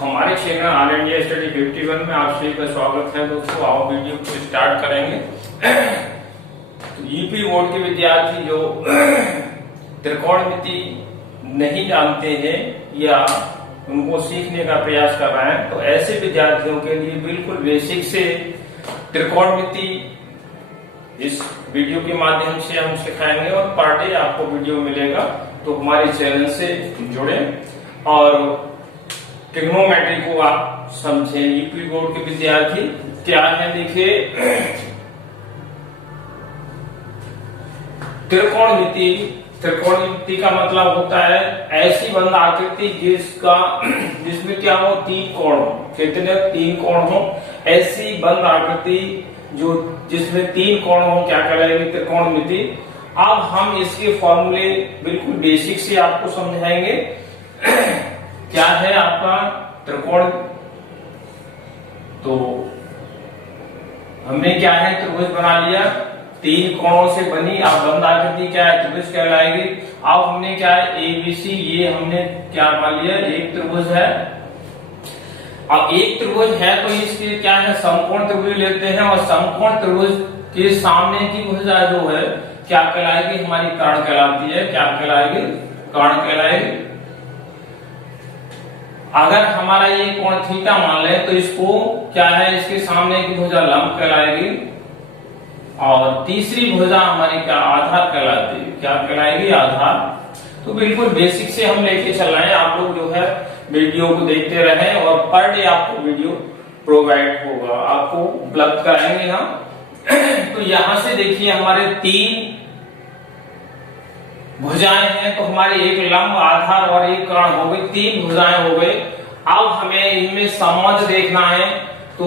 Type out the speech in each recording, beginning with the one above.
हमारे channel all India study 51 में आप सभी का स्वागत है दोस्तों। आओ वीडियो को स्टार्ट करेंगे। तो यूपी बोर्ड के विद्यार्थी जो त्रिकोणमिति नहीं जानते हैं या उनको सीखने का प्रयास कर रहे हैं, तो ऐसे विद्यार्थियों के लिए बिल्कुल बेसिक से त्रिकोणमिति इस वीडियो के माध्यम से हम सिखाएंगे और पर डे आपको वीडियो मिलेगा। तो हमारे चैनल से जुड़े और ट्रिग्नोमेट्री को आप समझें। यूपी बोर्ड के विद्यार्थी क्या है, देखिए त्रिकोणमिति का मतलब होता है ऐसी बंद आकृति जिसमें क्या हो, तीन कोण हो। कितने? तीन कोण हो। ऐसी बंद आकृति जिसमें तीन कोण हो क्या कहलाएगी? त्रिकोणमिति। अब हम इसके फॉर्मूले बिल्कुल बेसिक से आपको समझाएंगे। क्या है आपका त्रिकोण? तो हमने क्या है, त्रिभुज बना लिया, तीन कोणों से बनी अब बंद आकृति क्या है, त्रिभुज कहलाएगी। अब हमने क्या है, ABC, ये हमने क्या मान लिया, एक त्रिभुज है। अब एक त्रिभुज है तो इसके क्या है, समकोण त्रिभुज लेते हैं और समकोण त्रिभुज के सामने की भुजा जो है क्या कहलाएगी, हमारी कर्ण कहलाती है। क्या कहलाएगी? कर्ण कहलाएगी। अगर हमारा ये कोण थीटा मान ले तो इसको क्या है, इसके सामने की भुजा लंब कहलाएगी और तीसरी भुजा हमारी क्या, आधार कहलाती है। क्या कहलाएगी? आधार। तो बिल्कुल बेसिक से हम लेके चल रहे हैं। आप लोग जो है वीडियो को देखते रहें और पर डे आपको वीडियो प्रोवाइड होगा, आपको उपलब्ध कराएंगे हम। तो यहां से देखिए हमारे तीन भुजाएं हैं, तो हमारे एक लंब, आधार और एक कर्ण हो गई, तीन भुजाएं हो गई। अब हमें इनमें संबंध देखना है। तो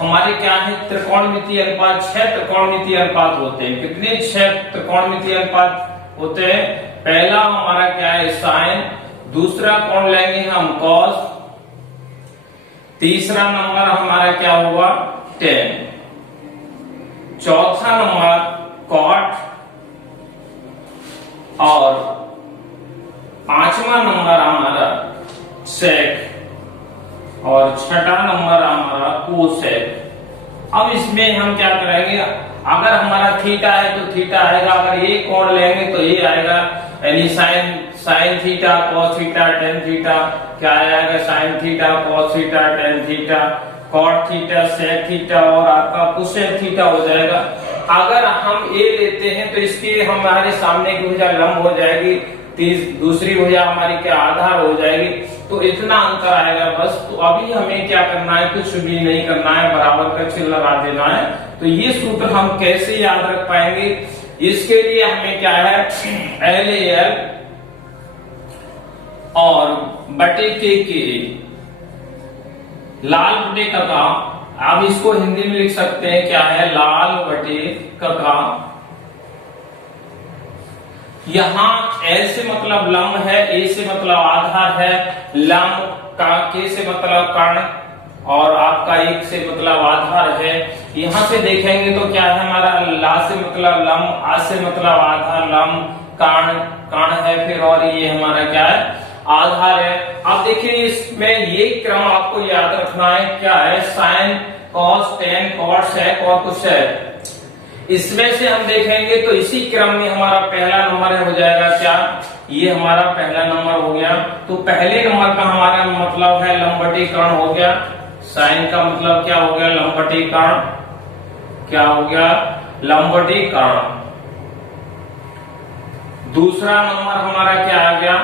हमारे क्या है, त्रिकोणमिति अनुपात 6 त्रिकोणमिति अनुपात होते हैं। कितने? 6 त्रिकोणमिति अनुपात होते हैं। पहला हमारा क्या है, साइन। दूसरा कोण लेंगे हम कॉस। तीसरा नंबर हमारा क्या होगा, टेन। चौथा नंबर कॉट और पांचवा नंबर हमारा सेक और छठा नंबर हमारा कोसेक। अब इसमें हम क्या करेंगे, अगर हमारा थीटा है तो थीटा आएगा, अगर ये कोण लेंगे तो ये आएगा, यानी sine theta, cos theta, tan theta. क्या आएगा? Sine theta, cos theta, tan theta, cot theta, sec theta और आपका कोसेक थीटा हो जाएगा। अगर हम ए लेते हैं तो इसकी हमारे सामने की भुजा लंब हो जाएगी, दूसरी भुजा हमारी क्या, आधार हो जाएगी। तो इतना अंतर आएगा बस। तो अभी हमें क्या करना है, कुछ भी नहीं करना है, बराबर का चिन्ह लगा देना है। तो ये सूत्र हम कैसे याद रख पाएंगे, इसके लिए हमें क्या है, LAL और बटे के लाल बटे का, आप इसको हिंदी में लिख सकते हैं क्या है, लाल बटे का। यहां L से मतलब लंब है, A से मतलब आधार है, लंब का K से मतलब कर्ण और आपका एक से मतलब आधार है। यहां से देखेंगे तो क्या है, हमारा ला से मतलब लंब, आ से मतलब आधार, लंब, कर्ण है फिर, और ये हमारा क्या है, आधार है। अब देखिए इसमें ये क्रम आपको याद रखना है, क्या है, साइन, कॉस, टेन, कॉट, सेक और कोसेक। इसमें से हम देखेंगे तो इसी क्रम में हमारा पहला नंबर हो जाएगा क्या, ये हमारा पहला नंबर हो गया। तो पहले नंबर का हमारा मतलब है लंब बटे कर्ण हो गया। साइन का मतलब क्या हो गया, लंब बटे कर्ण। क्या हो गया, लंब बटे कर्ण। दूसरा नंबर हमारा क्या आ गया,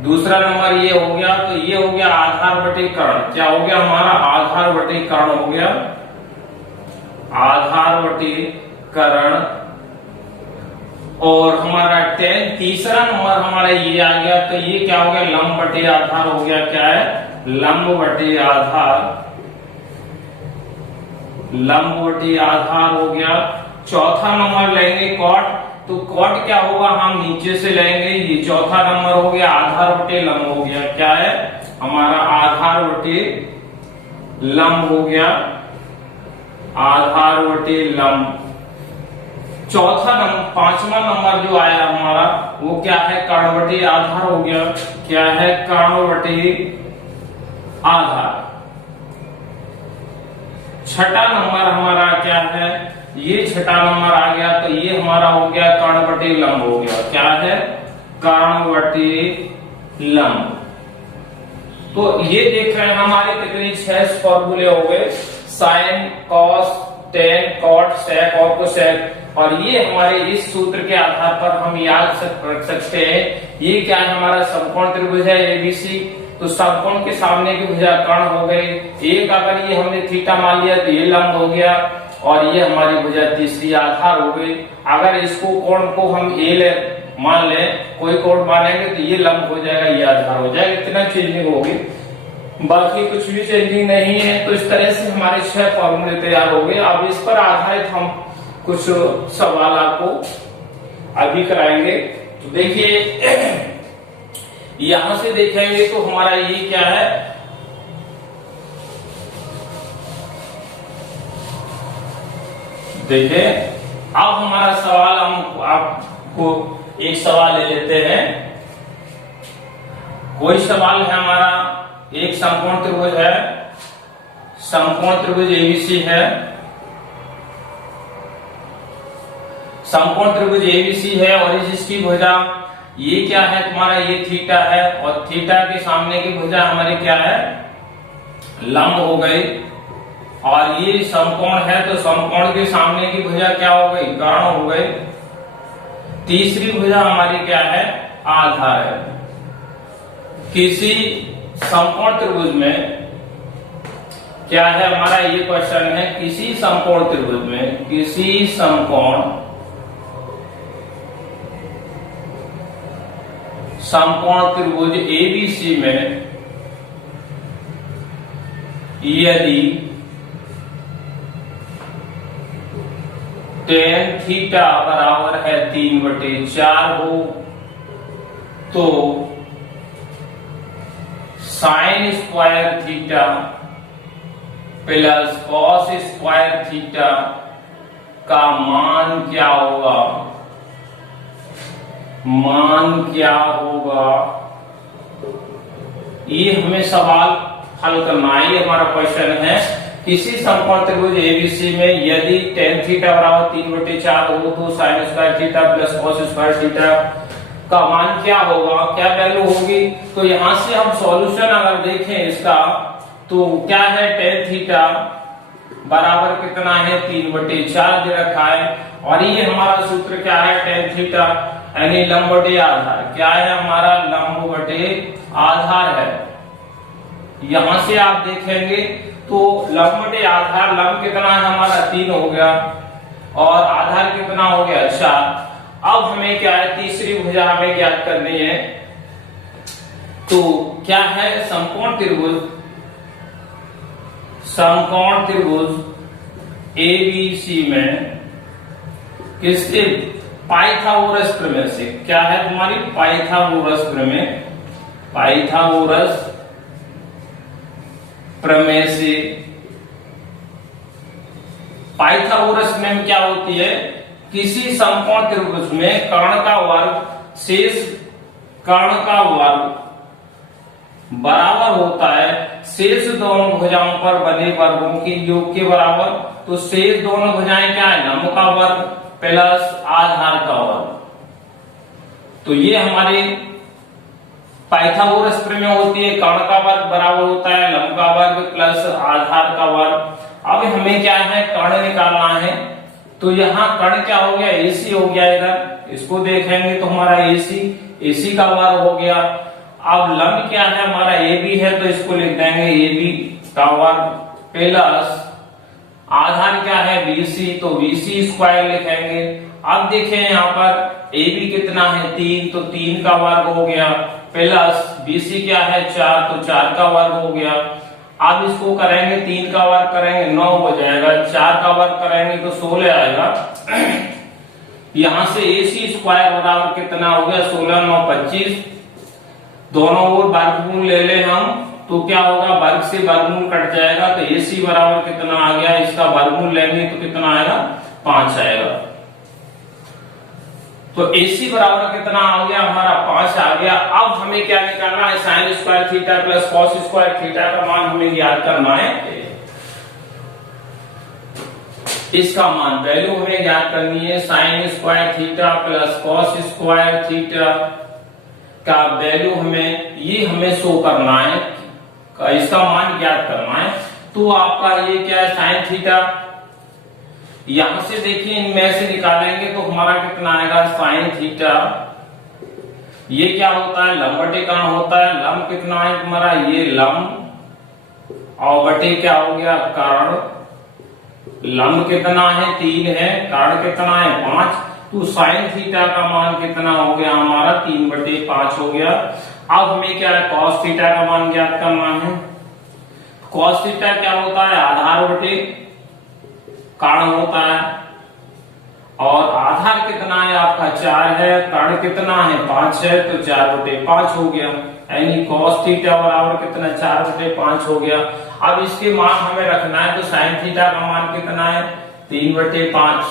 दूसरा नंबर ये हो गया, तो ये हो गया आधार बटे कर्ण। क्या हो गया हमारा, आधार बटे कर्ण हो गया, आधार बटे कर्ण। और हमारा 10, तीसरा नंबर हमारा ये आ गया, तो ये क्या हो गया, लंब बटे आधार हो गया। क्या है, लंब बटे आधार, लंब बटे आधार हो गया। चौथा नंबर लेंगे कॉट, तो कॉट क्या होगा, हम नीचे से लेंगे, ये चौथा नंबर हो गया, आधार बटे लंब हो गया। क्या है, हमारा आधार बटे लंब हो गया, आधार बटे लंब। चौथा नंबर, पांचवा नंबर जो आया हमारा वो क्या है, कर्ण बटे आधार हो गया। क्या है, कर्ण बटे आधार। छठा नंबर हमारा क्या है, ये छठा नंबर आ गया, तो ये हमारा हो गया कर्ण बटे लंब हो गया। क्या है, कर्ण बटे लंब। तो ये देख रहे हैं हमारे कितनी 6 फॉर्मूले हो गए, साइन, कॉस, टेन, कॉट, सेक और कोसेक। और ये हमारे इस सूत्र के आधार पर हम याद रख सकते हैं, ये क्या है, हमारा समकोण त्रिभुज है एबीसी। तो समकोण के सामने की भुजा कर्ण हो गई, एक अगर ये हमने थीटा मान लिया तो ये लंब हो गया, और ये हमारी भुजा तीसरी आधार हो गई। अगर इसको कोण को हम ए मान ले, कोई कोण मानेंगे तो ये लंब हो जाएगा, ये आधार हो जाएगा। इतना चेंजिंग होगी, बाकी कुछ भी चेंजिंग नहीं है। तो इस तरह से हमारे 6 फॉर्मूले तैयार हो गए। अब इस पर आधारित हम कुछ सवाल आपको अभी कराएंगे। तो देखिए यहां से देखेंगे तो हमारा ये क्या है, देखिए अब हमारा सवाल, हम आपको एक सवाल ले लेते हैं। कोई सवाल है हमारा, एक समकोण त्रिभुज है, समकोण त्रिभुज एबीसी है, समकोण त्रिभुज एबीसी है, और इसकी भुजा ये क्या है तुम्हारा, ये थीटा है, और थीटा के सामने की भुजा हमारी क्या है, लंब हो गई। और ये समकोण है, तो समकोण के सामने की भुजा क्या हो गई, कर्ण हो गई। तीसरी भुजा हमारी क्या है, आधार है। किसी समकोण त्रिभुज में क्या है हमारा, ये क्वेश्चन है, किसी समकोण त्रिभुज में, किसी समकोण त्रिभुज एबीसी में यदि टेन थीटा बराबर है 3/4 हो, तो sign square theta plus cos square theta का मान क्या होगा, मान क्या होगा। ये हमें सवाल हल करना है, ये हमारा क्वेश्चन है। किसी समकोण त्रिभुज एबीसी में यदि टेन थीटा बराबर 3/4 हो, तो sign square theta plus cos square theta का मान क्या होगा, क्या वैल्यू होगी। तो यहां से हम सॉल्यूशन अगर देखें इसका, तो क्या है, टेन थीटा बराबर कितना है, 3/4 दे रखा है। और ये हमारा सूत्र क्या है, टेन थीटा यानी लंब बटे आधार। क्या है हमारा, लंब बटे आधार है। यहां से आप देखेंगे तो लंब बटे आधार, लंब कितना है हमारा 3 हो गया, और आधार कितना हो गया 4। अब हमें क्या है, तीसरी भुजा हमें ज्ञात करनी है। तो क्या है, समकोण त्रिभुज एबीसी में किससे, पाइथागोरस प्रमेय से। क्या है तुम्हारी, पाइथागोरस प्रमेय, पाइथागोरस प्रमेय से। पाइथागोरस में क्या होती है, किसी समकोण त्रिभुज में कर्ण का वर्ग शेष कर्ण का वर्ग बराबर होता है शेष दोनों भुजाओं पर बने वर्गों के योग के बराबर। तो शेष दोनों भुजाएं क्या है, लंब का वर्ग प्लस आधार का वर्ग। तो ये हमारे पाइथागोरस प्रमेय होती है, कर्ण का वर्ग बराबर होता है लंब का वर्ग प्लस आधार का वर्ग। अब हमें क्या है, कर्ण निकालना है। तो यहाँ कर्ण क्या हो गया, एसी हो गया। इधर इसको देखेंगे तो हमारा एसी का वर्ग हो गया। अब लंब क्या है हमारा, ए बी है, तो इसको लिख देंगे ए बी का वर्ग प्लस आधार क्या है बीसी, तो बीसी स्क्वायर लिखेंगे। अब देखें यहाँ पर ए बी कितना है 3, तो 3 का वर्ग हो गया प्लस बीसी क्या है 4, तो 4 का वर्ग हो गया। अब इसको करेंगे 3 का वर्ग करेंगे 9 हो जाएगा, 4 का वर्ग करेंगे तो 16 आएगा। यहां से एसी स्क्वायर बराबर कितना हो गया 16 9 25। दोनों ओर वर्गमूल ले ले हम, तो क्या होगा, वर्ग से वर्गमूल कट जाएगा, तो एसी बराबर कितना आ गया, इसका वर्गमूल लेंगे तो कितना आएगा 5 आएगा। तो एसी बराबर कितना आ गया हमारा 5 आ गया। अब हमें क्या निकालना है, sign square theta plus cos square theta का मान हमें याद करना है। इसका मान वैल्यू हमें याद करनी है, sign square theta plus cos square theta का वैल्यू हमें शो करना है, इसका मान ज्ञात करना है। तो आपका ये क्या है, साइन थीटा, यहां से देखिए इनमें से निकालेंगे तो हमारा कितना आएगा, साइन थीटा। ये क्या होता है, लंब बटे कर्ण होता है, लंब कितना है तुम्हारा, ये लंब और बटे क्या हो गया, कर्ण। लंब कितना है, 3 है, कर्ण कितना है, 5। तो साइन थीटा का मान कितना हो गया हमारा, 3/5 हो गया। अब हमें क्या है, कॉस थीटा का मान ज्ञात करना है। कॉस थीटा क्या होता है, आधार बटे कर्ण होता है, और आधार कितना है आपका 4 है, कर्ण कितना है 5 है, तो 4/5 हो गया। यानी कॉस थीटा बराबर कितना, 4/5 हो गया। अब इसके मान हमें रखना है, तो साइन थीटा का मान कितना है, 3/5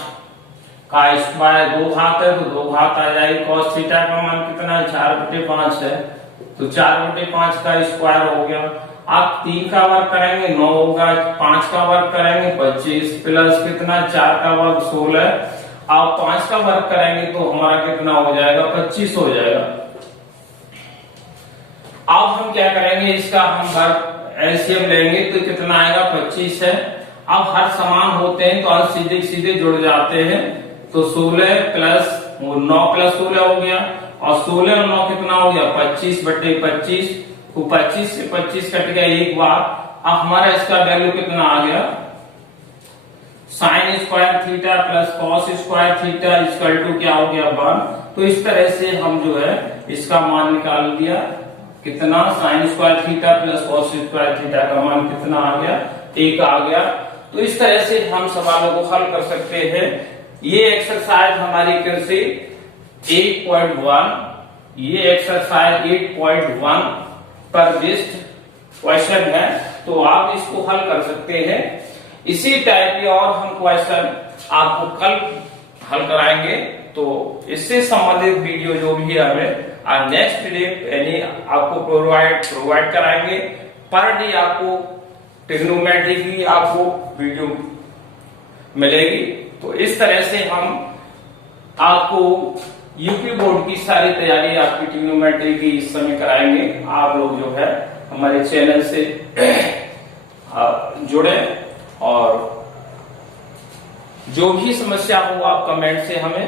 का स्क्वायर 2 घात है, तो 2 घात आ जाएगी। कॉस थीटा का मान कितना है, 4/5 है, तो 4/5 का स्क्वायर हो गया। आप 3 का वर्ग करेंगे 9 होगा, 5 का वर्ग करेंगे 25 प्लस कितना, 4 का वर्ग 16। आप 5 का वर्ग करेंगे तो हमारा कितना हो जाएगा, 25 हो जाएगा। अब हम क्या करेंगे, इसका हम वर्ग एलसीएम लेंगे तो कितना आएगा, 25 है। अब हर समान होते हैं तो अंश सीधे सीधे जुड़ जाते हैं, तो 16 प्लस 9 प्लस 16 हो गया, और 16 और 9 कितना हो गया, 25/25। तो 25 से 25 कट गया एक बार। अब हमारा इसका वैल्यू कितना आ गया, sine square theta plus cos square theta equal to क्या हो गया, 1। तो इस तरह से हम जो है इसका मान निकाल दिया, कितना, sign square theta plus cos square theta का मान कितना आ गया, 1 आ गया। तो इस तरह से हम सवालों को हल कर सकते हैं। ये एक्सरसाइज हमारी कृषि 8.1, ये एक्सरसाइज 8.1 पर बेस्ड क्वेश्चन है, तो आप इसको हल कर सकते हैं। इसी टाइप के और हम क्वेश्चन आपको कल हल कराएंगे, तो इससे संबंधित वीडियो जो भी हमें नेक्स्ट डे यानी आपको प्रोवाइड कराएंगे। पर डे आपको ट्रिग्नोमेट्री की आपको वीडियो मिलेगी। तो इस तरह से हम आपको यूपी बोर्ड की सारी तैयारी आपकी ट्रिग्नोमेट्री की इस समय कराएंगे। आप लोग जो है हमारे चैनल से जुड़े, और जो भी समस्या हो आप कमेंट से हमें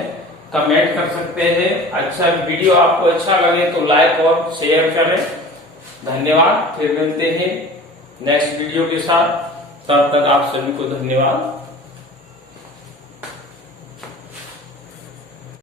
कमेंट कर सकते हैं। अच्छा वीडियो आपको अच्छा लगे तो लाइक और शेयर करें। धन्यवाद, फिर मिलते हैं नेक्स्ट वीडियो के साथ, तब तक आप सभी को धन्यवाद।